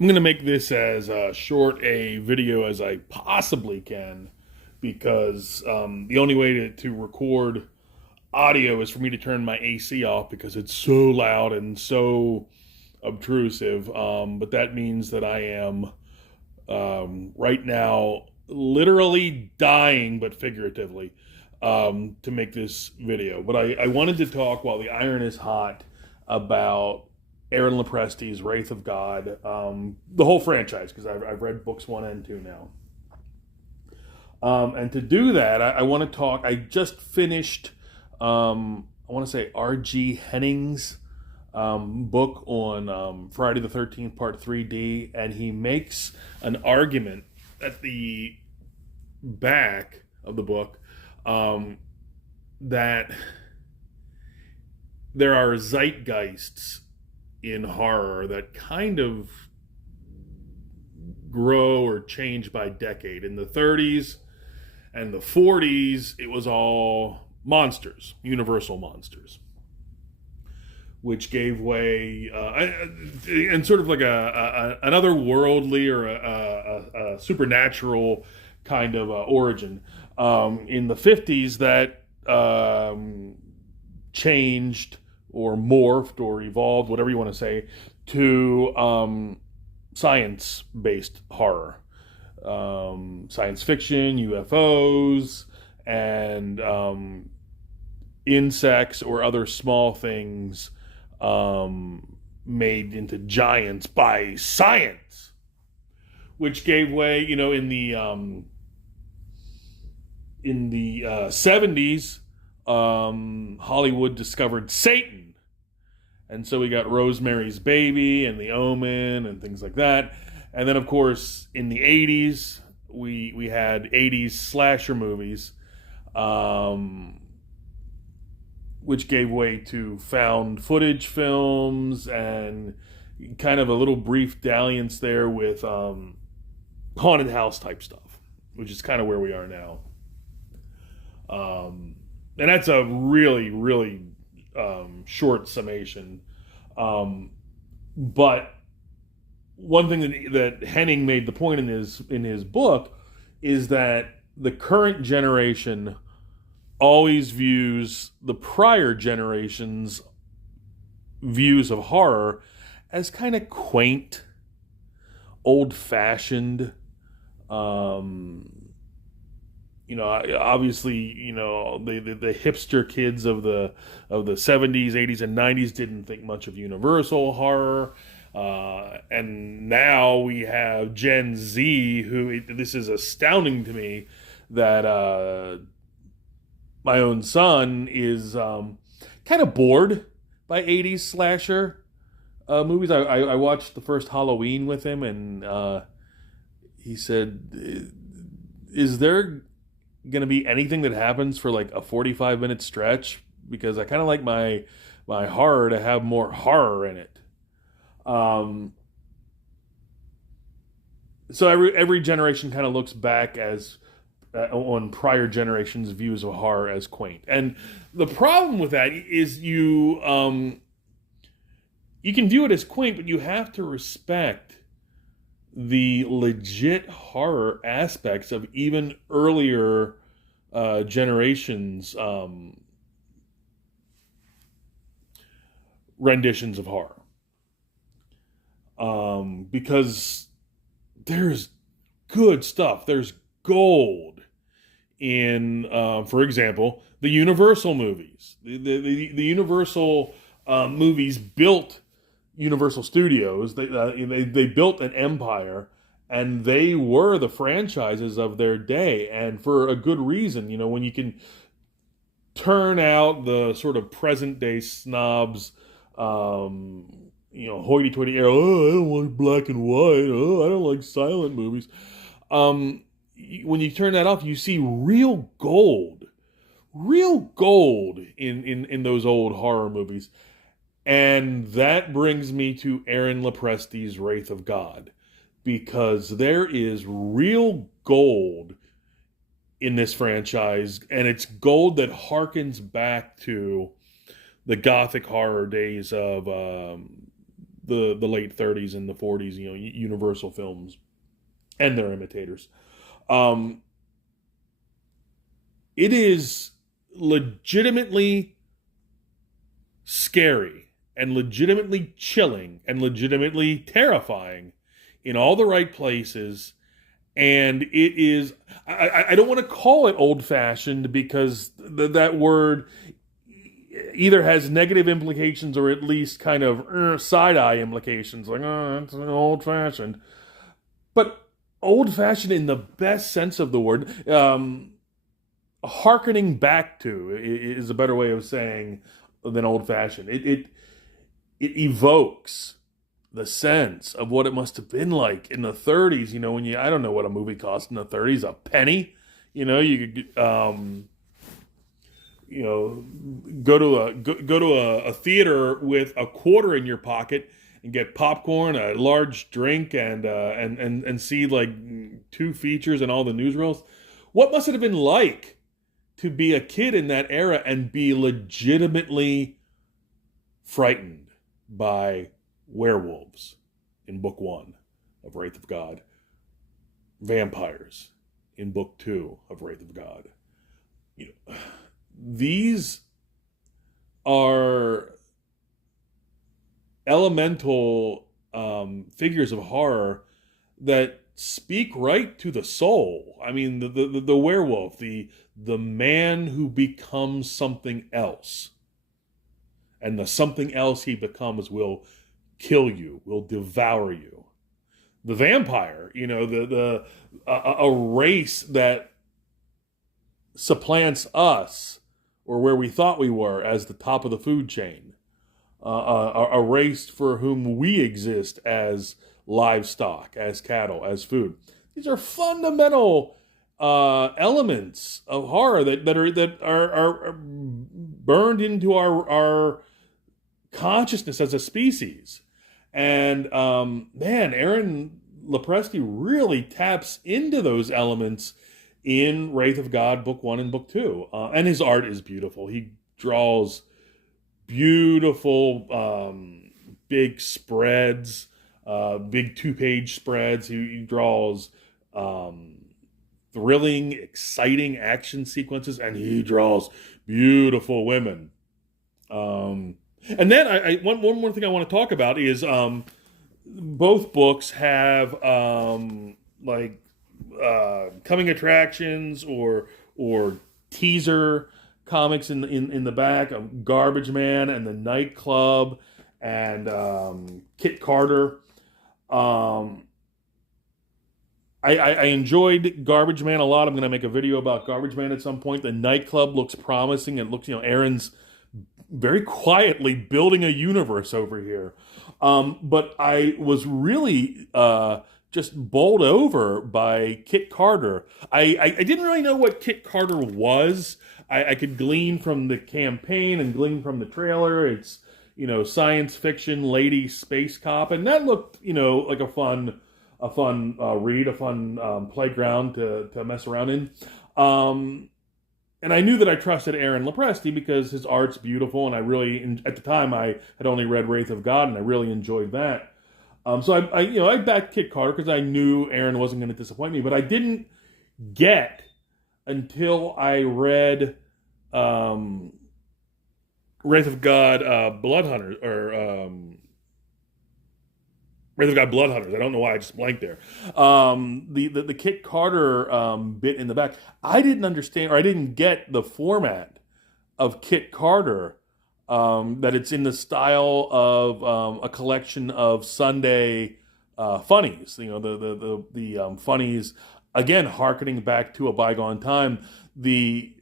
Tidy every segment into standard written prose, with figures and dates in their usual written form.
I'm going to make this as short a video as I possibly can because the only way to record audio is for me to turn my AC off because it's so loud and so obtrusive. But that means that I am right now literally dying, but figuratively, to make this video. But I wanted to talk while the iron is hot about Aaron Lopresti's Wraith of God, the whole franchise, because I've read books 1 and 2 now. And to do that, I want to talk. I just finished, I want to say, R.G. Henning's book on Friday the 13th, Part 3D, and he makes an argument at the back of the book that there are zeitgeists in horror that kind of grow or change by decade. In the 30s and the 40s, it was all monsters, universal monsters, which gave way and sort of like an otherworldly or a supernatural kind of origin. In the 50s, that changed or morphed or evolved, whatever you want to say, to science-based horror. Science fiction, UFOs, and insects or other small things made into giants by science, which gave way, in the 70s, Hollywood discovered Satan. And so we got Rosemary's Baby and The Omen and things like that. And then, of course, in the 80s, we had 80s slasher movies, which gave way to found footage films and kind of a little brief dalliance there with haunted house type stuff, which is kind of where we are now. And that's a really, really short summation. But one thing that Henning made the point in his book is that the current generation always views the prior generation's views of horror as kind of quaint, old-fashioned. Obviously, the hipster kids of the 70s, 80s, and 90s didn't think much of universal horror. And now we have Gen Z, who, this is astounding to me, that my own son is kind of bored by 80s slasher movies. I watched the first Halloween with him, and he said, is there going to be anything that happens for like a 45-minute stretch? Because I kind of like my horror to have more horror in it. So every generation kind of looks back as on prior generations' views of horror as quaint. And the problem with that is you can view it as quaint, but you have to respect the legit horror aspects of even earlier generations' renditions of horror. Because there's good stuff. There's gold in, for example, the Universal movies. The Universal movies built Universal Studios. They built an empire, and they were the franchises of their day, and for a good reason. When you can turn out the sort of present day snobs, hoity-toity, oh, I don't like black and white, oh, I don't like silent movies. When you turn that off, you see real gold in those old horror movies. And that brings me to Aaron Lopresti's Wraith of God, because there is real gold in this franchise, and it's gold that harkens back to the gothic horror days of the late 30s and the 40s, Universal films and their imitators. Um, it is legitimately scary and legitimately chilling and legitimately terrifying in all the right places. And it is, I don't want to call it old fashioned because that word either has negative implications or at least kind of side eye implications, like, oh, that's old fashioned. But old fashioned in the best sense of the word, hearkening back to is a better way of saying than old fashioned. It evokes the sense of what it must have been like in the 30s. When I don't know what a movie cost in the 30s, a penny. You could go to a theater with a quarter in your pocket and get popcorn, a large drink, and see like 2 features and all the newsreels. What must it have been like to be a kid in that era and be legitimately frightened by werewolves in book 1 of Wraith of God, vampires in book 2 of Wraith of God. These are elemental figures of horror that speak right to the soul. I mean, the werewolf, the man who becomes something else, and the something else he becomes will kill you, will devour you. The vampire, a race that supplants us, or where we thought we were, as the top of the food chain. A race for whom we exist as livestock, as cattle, as food. These are fundamental elements of horror that are burned into our consciousness as a species. And man, Aaron Lopresti really taps into those elements in Wraith of God, book 1 and book 2. And his art is beautiful. He draws beautiful big spreads, big 2-page spreads. He draws thrilling, exciting action sequences, and he draws beautiful women. And then one more thing I want to talk about is both books have coming attractions or teaser comics in the back of Garbage Man and the Nightclub and Kit Carter. I enjoyed Garbage Man a lot. I'm going to make a video about Garbage Man at some point. The Nightclub looks promising. It looks, Aaron's very quietly building a universe over here. But I was really just bowled over by Kit Carter. I didn't really know what Kit Carter was. I could glean from the campaign and glean from the trailer. It's, science fiction lady space cop. And that looked, like a fun read, a fun playground to mess around in. And I knew that I trusted Aaron Lopresti because his art's beautiful, and I really, at the time, I had only read Wraith of God, and I really enjoyed that. So I backed Kit Carter because I knew Aaron wasn't going to disappoint me, but I didn't get until I read Wraith of God Blood Hunters, or Wraith of God Blood Hunters. I don't know why I just blanked there. The Kit Carter bit in the back. I didn't understand, or I didn't get the format of Kit Carter, that it's in the style of a collection of Sunday funnies. The funnies, again, hearkening back to a bygone time. The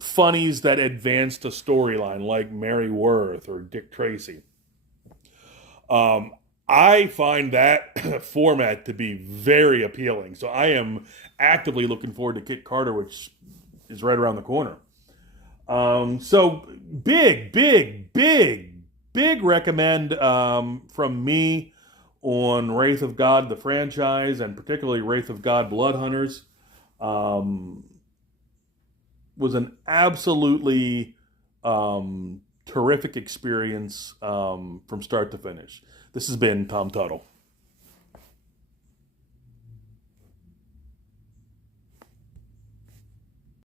funnies that advanced a storyline, like Mary Worth or Dick Tracy. I find that format to be very appealing. So I am actively looking forward to Kit Carter, which is right around the corner. So big recommend from me on Wraith of God, the franchise, and particularly Wraith of God Blood Hunters. Was an absolutely terrific experience from start to finish. This has been Tom Tuttle.